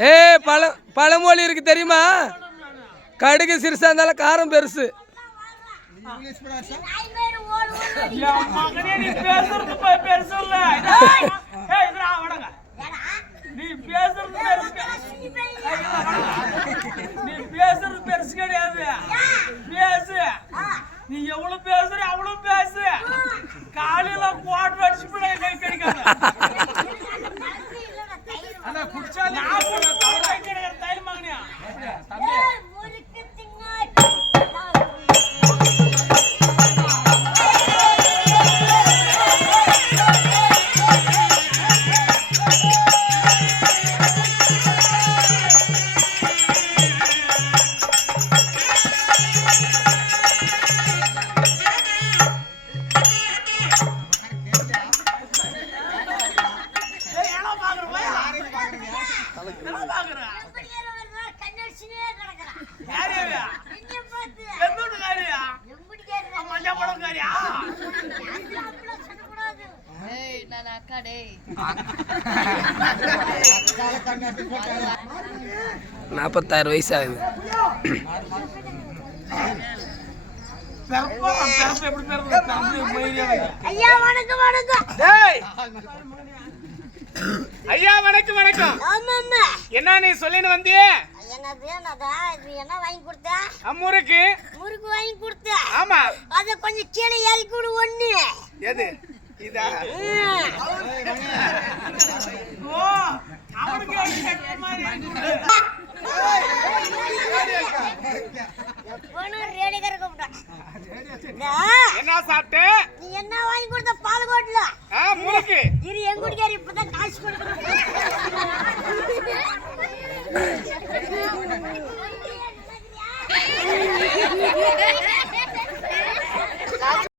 ஏ பழ பழமொழி இருக்கு தெரியுமா? கடுகு சிறுசா இருந்தாலும் காரம் பெருசு. நீ எவ்வளவு ப- பெருசு நாற்பத்தாறு வயசு ஆகுது. ஐயா வணக்கம் வணக்கம் டேய்! ஐயா வணக்கம் வணக்கம் என்ன நீ சொல்லின்னு வந்தியே என்ன வாங்கி கொடுத்த அம்மூருக்கு முறுக்கு வாங்கி கொடுத்த ஆமா அத கொஞ்சம் கீழே இறக்கி ஒண்ணு எது இதா. ஓ அவனுக்கு மாதிரி என்ன சாப்பிட்டு? நீ என்ன வாங்கி கொடுத்த பால் கோட்டில ஆ முறுக்கு. இரு எங்க குடிக்காரு இப்பதான் காசு கொடுக்குறேன்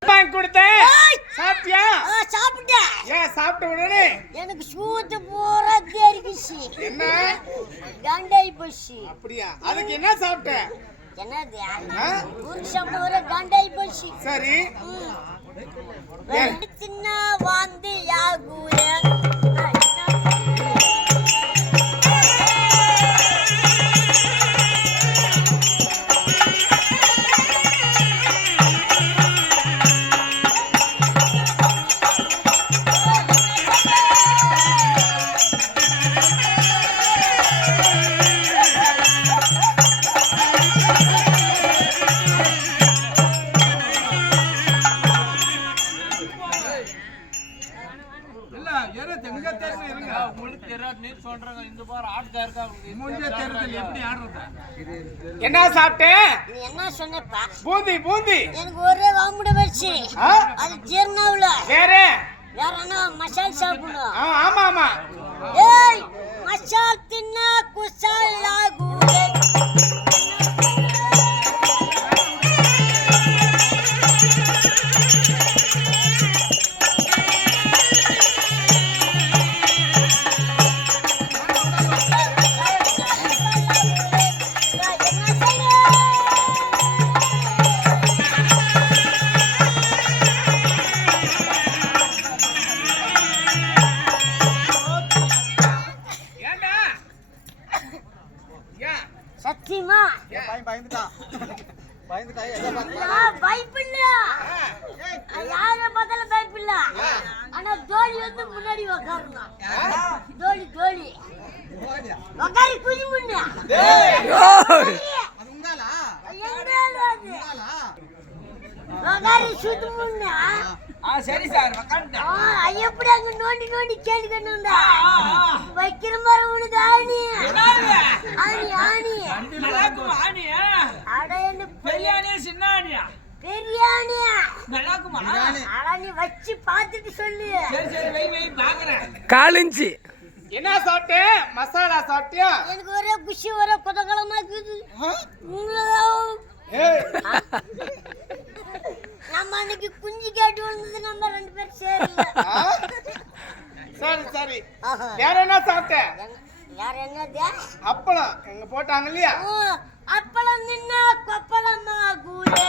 வாங்கி கொடுத்தேன். சாப்பிட்டியா? சாப்பிட்டேன். ஏன் சாப்பிட்ட உடனே? எனக்கு சூத்து பூரா தெரிக்குச்சு என்ன? கண்டாய் போச்சு. அப்படியா? அதுக்கு என்ன சாப்பிட்ட? என்னது? சாப்பிட வர கண்டாய் போச்சு. சரி. சின்ன வாந்தி யாகுய என்ன சாப்பிட்ட? நீ என்ன சொன்னப்பா பூந்தி பூந்தி. எனக்கு ஒரே வாமுட வச்சு? அது ஜீர்ணாவுல. வேற? வேற என்ன மசால் சாப்பிடணும்? ஆ, ஆமா ஆமா. ஏய் மசால் தின்னா குசால் ஆகுலே ஏன்? நான் பயப்படல யார வந்து முன்னாடி உக்காரணும் டோலி டோலி உக்காரி குதி முன்னா எங்க அது உக்காரி சுத்து முன்னா ஆ சரி சார் எப்படி அங்க நோண்டி நோண்டி கேள்வி கண்ணுண்டா? வைக்கிற மாதிரி உனக்கு ஆணி. ஆணி ஆணி. நல்லா இருக்குமா ஆணி. அட என்ன பெரிய ஆணியா சின்ன ஆணியா? பெரிய ஆணி நல்லா இருக்குமா அட நீ வச்சு பார்த்துட்டு சொல்லு. சரி சரி வை வை பாக்குறேன் காலிஞ்சி. என்ன சாப்பிட்டு? மசாலா சாப்பிட்டியா? எனக்கு ஒரே குஷி ஒரே குதகலமா இருக்குது. நம்ம அன்னைக்கு குஞ்சு கேட்டு வந்தது நம்ம ரெண்டு பேரும்? சரி சரி. ஆஹா. வேற என்ன சாப்பிட்ட? யார் என்னது? அப்பளம். எங்க போட்டாங்க இல்லையா? அப்பளம் நின்ன கொப்பளமா கூலே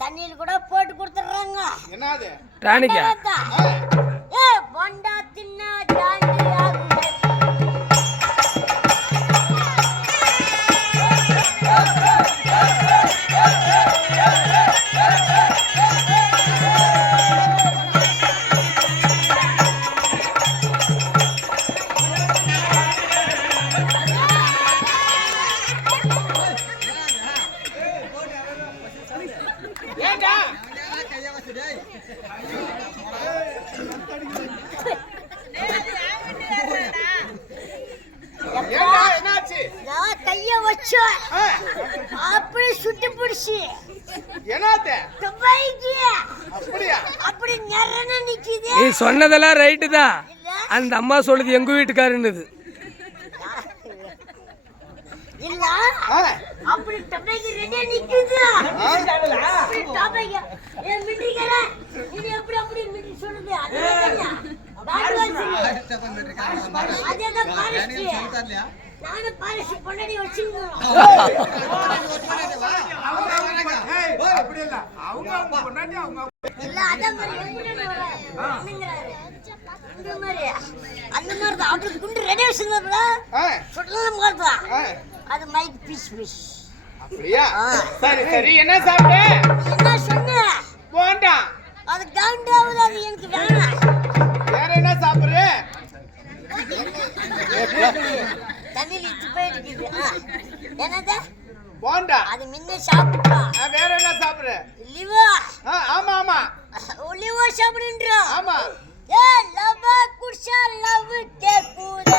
தண்ணியில் கூட போட்டு கொடுத்துட்றாங்க. என்னது? டானிக்கா. ஏ பொண்டா தின்னா ஜாண்டி கைய அப்படி சுட்டு பிடிச்சி. என்னது துபாய்க்கு அப்படியா? அப்படி நிறன நிக்குது. நீ சொன்னதெல்லாம் ரைட்டு தான். அந்த அம்மா சொல்லுது எங்க வீட்டுக்காருன்னுது இல்ல. அப்படி துபாய்க்கு ரெடியா நிக்குது. அப்படி துபாய்க்கு ஏ மிண்டிக்கல இது எப்படி அப்படி மிண்டி சொல்லுது? நானும் பாலிஸ்ட் பொண்டாடி வச்சிருந்தோம் இல்ல அதான் மாதிரி என்னங்கிறாரு இந்த மாதிரி அந்த மாதிரி தான் அப்படி குண்டு ரெடி வச்சிருந்ததுல ஆ, சுடலாம் பார்த்தான் ஆ, அது மைக் பீஸ் பீஸ் அப்படியா ஆ. சரி சரி என்ன சாப்பிட்ட என்ன சொன்ன போண்டா அது கவுண்டாவது அது எனக்கு வேணாம் வேற என்ன சாப்பிடுற தண்ணியில் இத்து போயிட்டு என்னது? போண்டா. அது முன்ன சாப்பிட்டோம் ஆ, வேற என்ன சாப்பிடுற? லிவா ஆமா ஆமா. லிவா சாப்பிடுன்றோம். ஆமா. ஏ லவ் குடிச்சா லவ் கேக்குத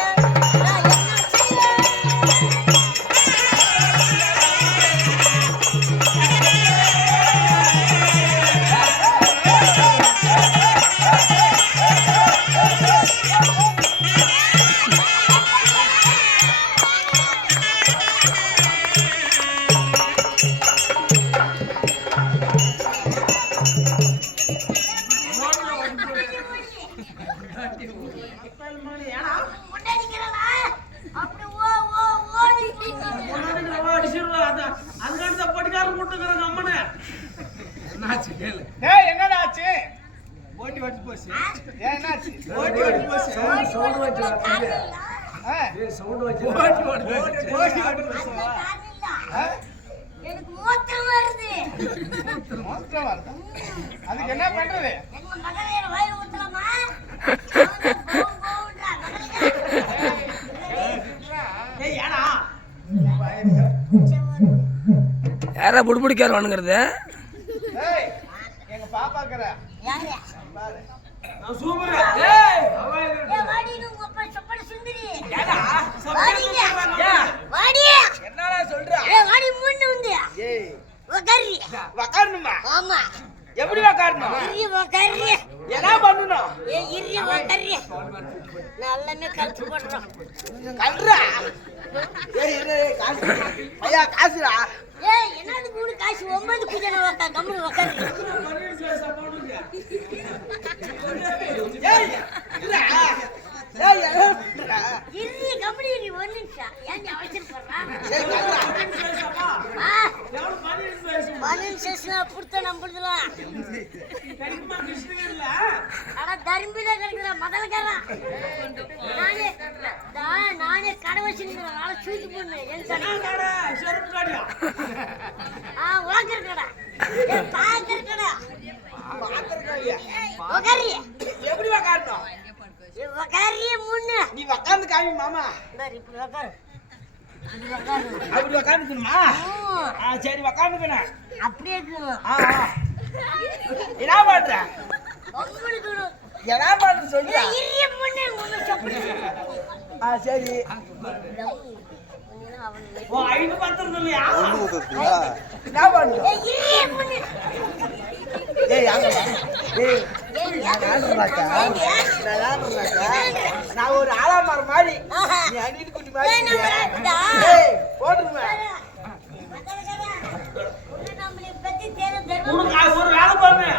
ஆ, எனக்கு மூத்தம் வருது. மோசம் வருதா? அதுக்கு என்ன பண்றது? எங்க மகளையர் வாய் ஊத்தலாமா? யாரா புடுபுடிக்கார் வானுங்கிறது டேய் எங்க பாப்பாக்குற நான் சூப்பர். ஏய் ஏ வாடி நீ உங்க அப்பா சொப்பன சுந்தரி ஏடா வாடிங்க ஏன் வாடி. என்னடா சொல்ற? ஏ வாடி முன்ன வந்து ஏய். உக்காரி. உக்காரணுமா? ஆமா. எப்படி உக்காரணும்? இரிய உக்காரிய என்ன பண்ணணும்? ஏ இரிய உக்காரிய நான் எல்லாமே கழுத்து போடுறோம். கல்றா. ஏய் இரு காசு. ஐயா காசுடா. ஏய் என்னது மூணு காசு? ஒன்பது குஜன உக்கா கம்முனு உக்காரு? இரிய கம்பெனி நீ ஒரு நிமிஷம். ஏன் சேஷன் புடுத்த நம்புறதுலாம். அட தரும்பில கிடைக்கிற முதல்காரா நானே நான் நானே கடை வச்சிருக்கிறேன் நாளை சூத்து போடணும் என் ஆ உலக்கிற கடை ஏ பாக்கிற கடை பாத்திருக்காங்க உக்காரி எப்படி உக்காரணும்? உக்காரி முன்னு. நீ உக்காந்து காமி மாமா. இப்படி உக்காரு. அப்படி உக்காந்துக்கணுமா? சரி உக்காந்துக்கணும். அப்படியே. என்ன பண்ற? என்ன பண்ற சொல்லு ஆ சரி. ஓ ஐந்து பத்திரம் இல்லையா என்ன பண்ற? ஏய் நான் ஒரு ஆலாமரம் மாதிரி. நீ அணிட்டு குட்டி மாதிரி போட்டுருவேன் உனக்கு ஒரு வேலை பாருங்க.